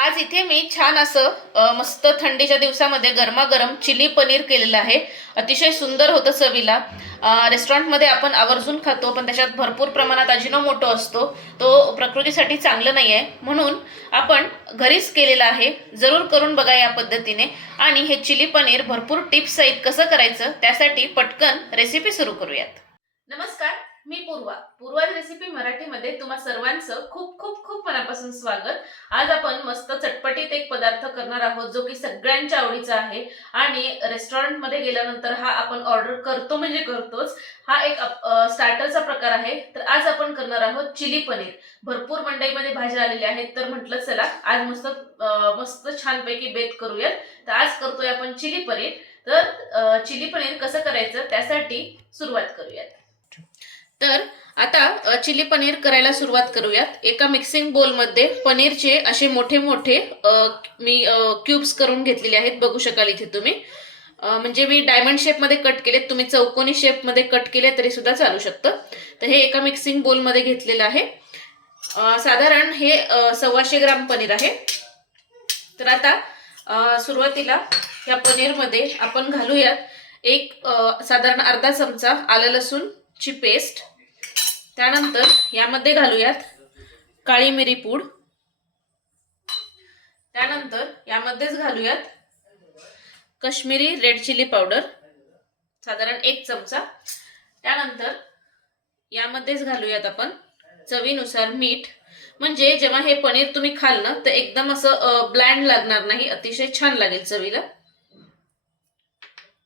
आज इथे मी छान असं मस्त थंडीच्या दिवसामध्ये गरमागरम चिली पनीर केलेलं आहे. अतिशय सुंदर होतं चवीला. रेस्टॉरंटमध्ये आपण आवर्जून खातो पण त्याच्यात भरपूर प्रमाणात अजिनोमोटो असतो. तो प्रकृतीसाठी चांगलं नाही आहे म्हणून आपण घरीच केलेला आहे. जरूर करून बघा या पद्धतीने. आणि हे चिली पनीर भरपूर टिप्स आहेत कसं करायचं त्यासाठी पटकन रेसिपी सुरू करूयात. नमस्कार. मी पूर्वा. पूर्वा रेसिपी मराठीमध्ये तुम्हा सर्वांचं खूप खूप खूप मनापासून स्वागत. आज आपण मस्त चटपटीत एक पदार्थ करणार आहोत जो की सगळ्यांच्या आवडीचा आहे. आणि रेस्टॉरंटमध्ये गेल्यानंतर हा आपण ऑर्डर करतो म्हणजे करतोच. हा एक स्टार्टरचा प्रकार आहे. तर आज आपण करणार आहोत चिली पनीर. भरपूर मंडईमध्ये भाज्या आलेल्या आहेत तर म्हटलं चला आज मस्त मस्त छानपैकी बेत करूयात. तर आज करतोय आपण चिली पनीर. तर चिली पनीर कसं करायचं त्यासाठी सुरुवात करूयात. तर आता चिली पनीर करायला सुरुवात करूयात. एका मिक्सिंग बोलमध्ये पनीरचे असे मोठे मोठे मी क्यूब्स करून घेतलेले आहेत. बघू शकाल इथे तुम्ही. म्हणजे मी डायमंड शेपमध्ये कट केलेत. तुम्ही चौकोनी शेपमध्ये कट केले तरी सुद्धा चालू शकतं. तर हे एका मिक्सिंग बोलमध्ये घेतलेलं आहे. साधारण हे सव्वाशे ग्राम पनीर आहे. तर आता सुरुवातीला ह्या पनीरमध्ये आपण घालूयात एक साधारण अर्धा चमचा आलं ची पेस्ट त्यानंतर यामध्ये घालूयात काळी मिरी पूड. त्यानंतर यामध्येच घालूयात कश्मीरी रेड चिली पावडर साधारण एक चमचा. त्यानंतर यामध्येच घालूयात आपण चवीनुसार मीठ. म्हणजे जेव्हा हे पनीर तुम्ही खाल ना तर एकदम असं ब्लँड लागणार नाही अतिशय छान लागेल चवीला.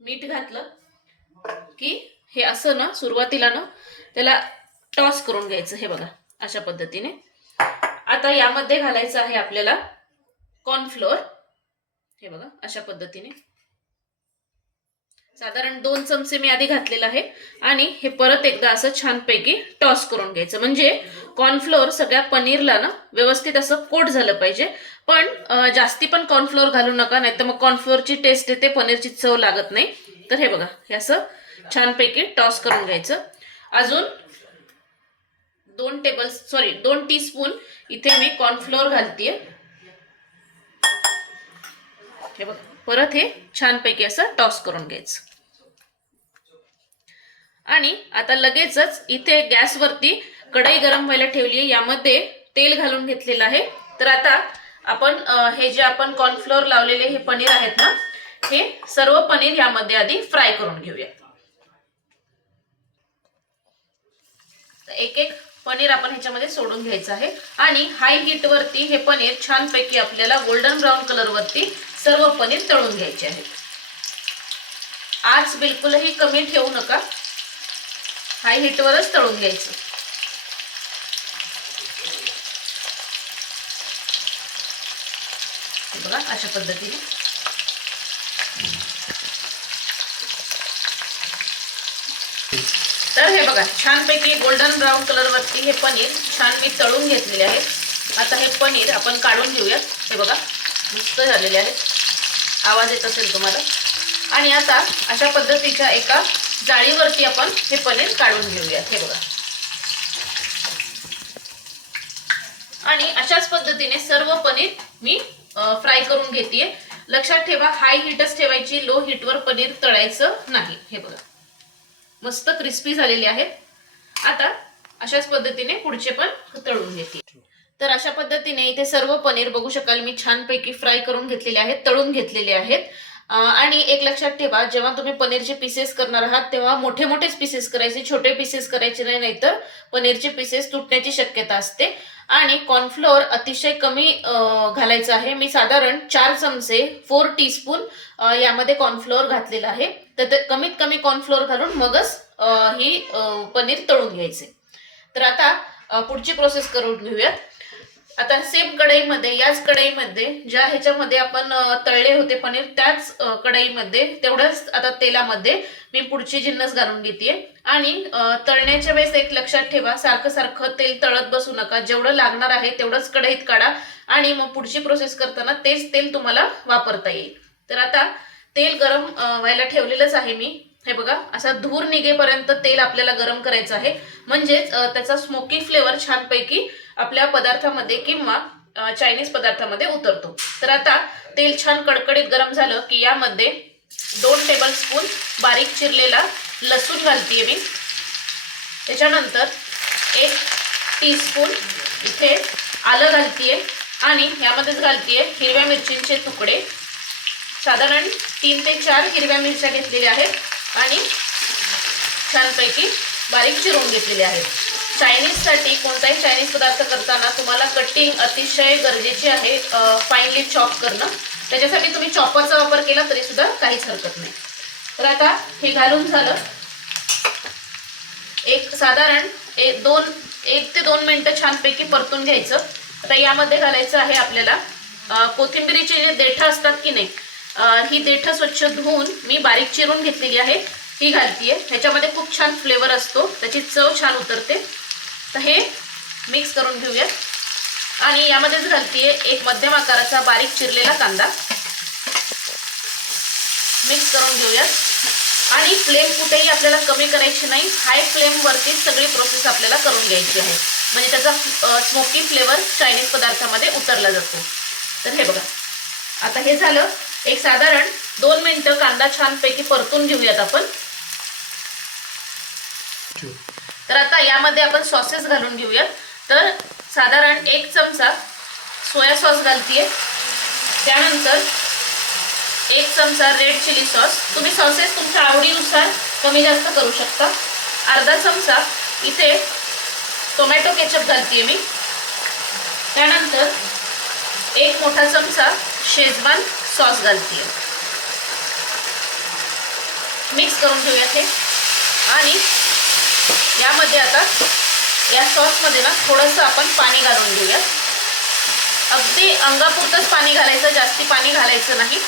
मीठ घातलं की हे असं ना सुरुवातीला ना त्याला टॉस करून घ्यायचं हे बघा अशा पद्धतीने. आता यामध्ये घालायचं आहे आपल्याला कॉर्नफ्लोअर हे बघा अशा पद्धतीने. साधारण दोन चमचे मी आधी घातलेलं आहे आणि हे परत एकदा असं छानपैकी टॉस करून घ्यायचं. म्हणजे कॉर्नफ्लोअर सगळ्या पनीरला ना व्यवस्थित असं कोट झालं पाहिजे. पण जास्ती पण कॉर्नफ्लोअर घालू नका नाही तर मग कॉर्नफ्लोअरची टेस्ट येते पनीरची चव लागत नाही. तर हे बघा हे असं छानपैकी टॉस करून घ्यायचं. अजून दोन टेबल सॉरी दोन टीस्पून इथे मी कॉर्नफ्लोअर घालते हे बघ परत हे छानपैकी असं टॉस करून घ्यायचं. आणि आता लगेचच इथे गॅसवरती कढई गरम व्हायला ठेवली आहे यामध्ये तेल घालून घेतलेलं आहे. तर आता आपण हे जे आपण कॉर्नफ्लोअर लावलेले हे पनीर आहेत ना हे सर्व पनीर यामध्ये आधी फ्राय करून घेऊया. एक एक पनीर आपण ह्याच्यामध्ये सोडून घ्यायचं आहे. आणि हाय हीट वरती हे पनीर छानपैकी आपल्याला गोल्डन ब्राऊन कलर वरती सर्व पनीर तळून घ्यायचे आहे आज बिलकुलही कमी ठेवू नका. हाय हीटवरच तळून घ्यायचं. बघा अशा पद्धतीने. तर हे बघा छानपैकी गोल्डन ब्राऊन कलर वरती हे पनीर छान मी तळून घेतलेले आहे. आता हे पनीर आपण काढून घेऊयात. हे बघा मस्त झालेले आहेत. आवाज येत असेल तुम्हाला. आणि आता अशा पद्धतीच्या एका जाळीवरती आपण हे पनीर काढून घेऊयात. हे बघा. आणि अशाच पद्धतीने सर्व पनीर मी फ्राय करून घेते लक्षात ठेवा हाय हीटच ठेवायची लो हीटवर पनीर तळायचं नाही. हे बघा. मस्त क्रिस्पी झालेले आहेत. आता अशाच पद्धतीने पुढचे पण तळून घेते. तर अशा पद्धतीने इथे सर्व पनीर बघू शकाल मी छानपैकी फ्राय करून घेतलेले आहेत तळून घेतलेले आहेत. आणि एक लक्षात ठेवा जेव्हा तुम्ही पनीरचे पीसेस करणार आहात तेव्हा मोठे मोठेच पीसेस करायचे छोटे पीसेस करायचे नाही नाहीतर पनीरचे पीसेस तुटण्याची शक्यता असते. आणि कॉर्नफ्लोअर अतिशय कमी घालायचं आहे. मी साधारण चार चमचे फोर टीस्पून यामध्ये कॉर्नफ्लोअर घातलेलं आहे. तर ते कमीत कमी कॉर्नफ्लोअर घालून मगच ही पनीर तळून घ्यायचे. तर आता पुढची प्रोसेस करून घेऊयात. आता सेम कढईमध्ये याच कढईमध्ये ज्या ह्याच्यामध्ये आपण तळले होते पनीर त्याच कढईमध्ये तेवढ्याच आता तेलामध्ये मी पुढची जिन्नस घालून घेते आणि तळण्याच्या वेळेस एक लक्षात ठेवा सारखं सारखं तेल तळत बसू नका. जेवढं लागणार आहे तेवढंच कढईत काढा. आणि मग पुढची प्रोसेस करताना तेच तेल तुम्हाला वापरता येईल. तर आता तेल गरम व्हायला ठेवलेलंच आहे मी. हे बघा असा धूर निघेपर्यंत तेल आपल्याला गरम करायचं आहे. म्हणजेच त्याचा स्मोकी फ्लेवर छानपैकी आपल्या पदार्थामध्ये किंवा चायनीज पदार्थामध्ये उतरतो. तर आता तेल छान कडकडीत गरम झालं की यामध्ये दोन टेबल स्पून बारीक चिरलेला लसूण घालते मी. त्याच्यानंतर एक टीस्पून इथे आलं घालतीये आणि यामध्येच घालतीये हिरव्या मिरचींचे तुकडे. साधारण तीन ते चार हिरव्या मिरच्या घेतलेल्या आहेत. आणि छानपैकी बारीक चिरून घेतलेले आहेत चायनीजसाठी कोणताही चायनीज पदार्थ करताना तुम्हाला कटिंग अतिशय गरजेची आहे फाईनली चॉप करणं. त्याच्यासाठी तुम्ही चॉपरचा वापर केला तरी सुद्धा काहीच हरकत नाही. तर आता हे घालून झालं. एक साधारण एक दोन एक ते दोन मिनटं छानपैकी परतून घ्यायचं. आता यामध्ये घालायचं आहे आपल्याला कोथिंबिरीचे जे देठं असतात की नाही ही देठ स्वच्छ धुवून मी बारीक चिरून घेतलेली आहे. ही घालतीये. ह्याच्यामध्ये खूप छान फ्लेवर असतो. त्याची चव छान उतरते. तर हे मिक्स करून घेऊयात. आणि यामध्येच घालतीये एक मध्यम आकाराचा बारीक चिरलेला कांदा. मिक्स करून घेऊयात. आणि फ्लेम कुठेही आपल्याला कमी करायची नाही. हाय फ्लेमवरती सगळी प्रोसेस आपल्याला करून घ्यायची आहे. म्हणजे त्याचा स्मोकी फ्लेवर चायनीज पदार्थामध्ये उतरला जातो. तर हे बघा. आता हे झालं. एक साधारण दोन मिनटं कांदा छानपैकी परतून घेऊयात आपण. तर आता यामध्ये आपण सॉसेस घालून घेऊयात. तर साधारण एक चमचा सोया सॉस घालतीये. त्यानंतर एक चमचा रेड चिली सॉस. तुम्ही सॉसेस तुमच्या आवडीनुसार कमी जास्त करू शकता. अर्धा चमचा इथे टोमॅटो केचप घालतीये मी. त्यानंतर एक मोठा चमचा शेजवान. सॉस घालते. मिक्स करून ठेवूया हे आणि यामध्ये आता या सॉसमध्ये ना थोडंसं आपण पाणी घालून घेऊया. अगदी अंगापुरतंच पाणी घालायचं जास्ती पाणी घालायचं नाही.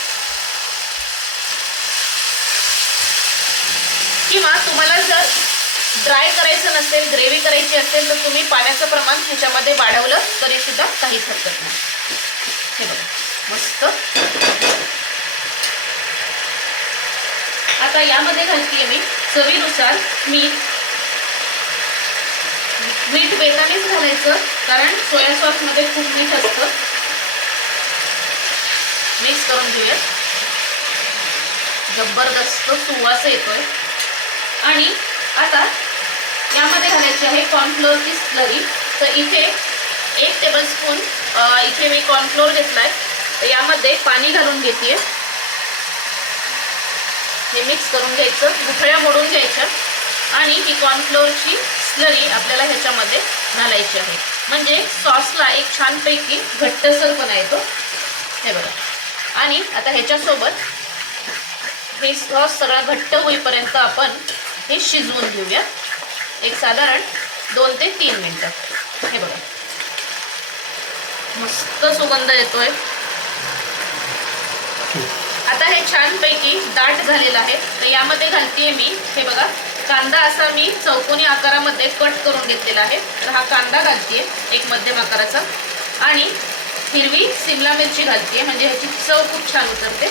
किंवा तुम्हाला जर ड्राय करायचं नसेल ग्रेव्ही करायची असेल तर तुम्ही पाण्याचं प्रमाण ह्याच्यामध्ये वाढवलं तरी सुद्धा काहीच हरकत नाही. हे बघा. मस्त. आता यामध्ये घालतीये मी चवीनुसार मीठ. मीठ बेतानेच घालायचं कारण सोया सॉसमध्ये खूप मीठ असतं. मिक्स करून घेऊयात. जबरदस्त सुवास येतोय. आणि आता यामध्ये घालायची आहे कॉर्नफ्लोअरची स्लरी तर इथे एक टेबलस्पून इथे मी कॉर्नफ्लोअर घेतलाय. तर यामध्ये पाणी घालून घेते हे मिक्स करून घ्यायचं. गुठळ्या मोडून घ्यायच्या. आणि ही कॉर्नफ्लोअरची स्लरी आपल्याला ह्याच्यामध्ये घालायची आहे. म्हणजे सॉसला एक छानपैकी घट्टसरपणा येतो हे बघा. आणि आता ह्याच्यासोबत हे सॉस सगळा घट्ट होईपर्यंत आपण हे शिजवून घेऊया. एक साधारण दोन ते तीन मिनटं. हे बघा. मस्त सुगंध येतोय. आता हे छानपैकी दाट झालेलं आहे. तर यामध्ये घालतीये मी हे बघा कांदा असा मी चौकोनी आकारामध्ये कट करून घेतलेला आहे. तर हा कांदा घालतीये एक मध्यम आकाराचा. आणि हिरवी सिमला मिरची घालतीये म्हणजे ह्याची चव खूप छान उतरते.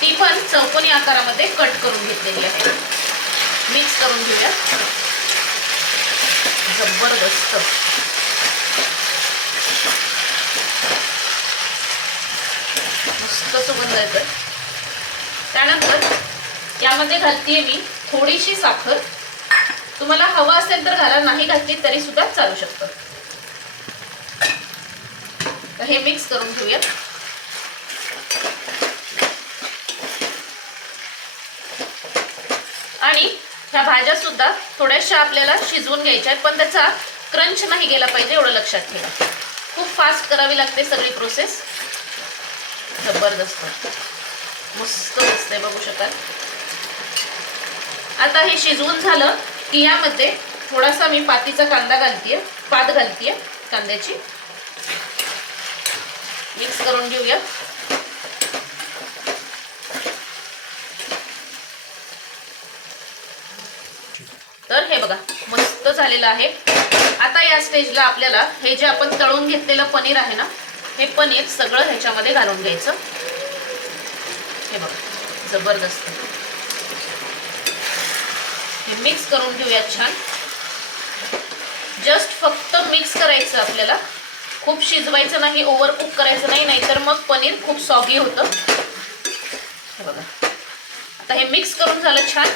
ती पण चौकोनी आकारामध्ये कट करून घेतलेली आहे. मिक्स करून घेऊया. जबरदस्त. मस्त सुगंध येतोय. त्यानंतर यामध्ये घालतीये मी थोडीशी साखर. तुम्हाला हवं असेल तर घाला नाही घातली तरी सुद्धा चालू शकतं. तर हे मिक्स करून घेऊयात. आणि ह्या भाज्या सुद्धा थोड्याशा आपल्याला शिजवून घ्यायच्या आहेत पण त्याचा क्रंच नाही गेला पाहिजे एवढं लक्षात ठेवा. खूप फास्ट करावी लागते सगळी प्रोसेस जबरदस्त. मस्त दिसतंय बघू शकाल. आता हे शिजवून झालं की यामध्ये थोडासा मी पातीचा कांदा घालतीये पात घालतीये कांद्याची. मिक्स करून घेऊया. तर हे बघा मस्त झालेलं आहे. आता या स्टेजला आपल्याला हे जे आपण तळून घेतलेलं पनीर आहे ना हे पनीर सगळं ह्याच्यामध्ये घालून घ्यायचं. हे बघा जबरदस्त. हे मिक्स करून घेऊयात छान. जस्ट फक्त मिक्स करायचं आपल्याला. खूप शिजवायचं नाही ओव्हर कुक करायचं नाही नाहीतर मग पनीर खूप सॉगी होतं. हे बघा. आता हे मिक्स करून झालं छान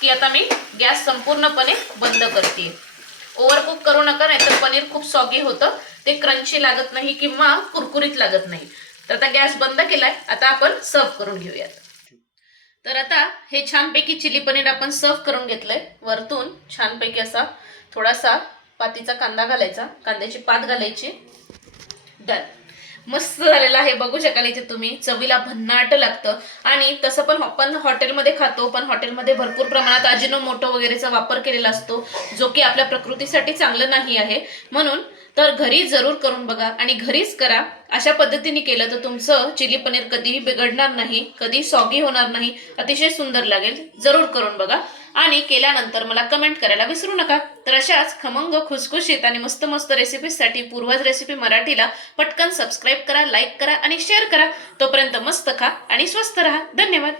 की आता मी गॅस संपूर्णपणे बंद करते. ओव्हर कुक करू नका नाहीतर पनीर खूप सॉगी होतं. ते क्रंची लागत नाही किंवा कुरकुरीत लागत नाही. तर आता गॅस बंद केलाय आता आपण सर्व करून घेऊयात. तर आता हे छानपैकी चिली पनीर आपण सर्व करून घेतलंय. वरतून छानपैकी असा थोडासा पातीचा कांदा घालायचा. कांद्याची पात घालायची. डन मस्त झालेला आहे. बघू शकाल इथे तुम्ही. चवीला भन्नाट लागतं. आणि तसं पण आपण हॉटेलमध्ये खातो पण हॉटेलमध्ये भरपूर प्रमाणात अजिनोमोटो वगैरेचा वापर केलेला असतो जो की आपल्या प्रकृतीसाठी चांगलं नाही आहे. म्हणून तर घरी जरूर करून बघा आणि घरीच करा. अशा पद्धतीने केलं तर तुमचं चिली पनीर कधीही बिघडणार नाही कधी सॉगी होणार नाही अतिशय सुंदर लागेल. जरूर करून बघा. आणि केल्यानंतर मला कमेंट करायला विसरू नका. तर अशाच खमंग खुसखुशीत आणि मस्त मस्त रेसिपीसाठी पूर्वज रेसिपी मराठीला पटकन सबस्क्राईब करा लाईक करा आणि शेअर करा. तोपर्यंत मस्त खा आणि स्वस्त राहा. धन्यवाद.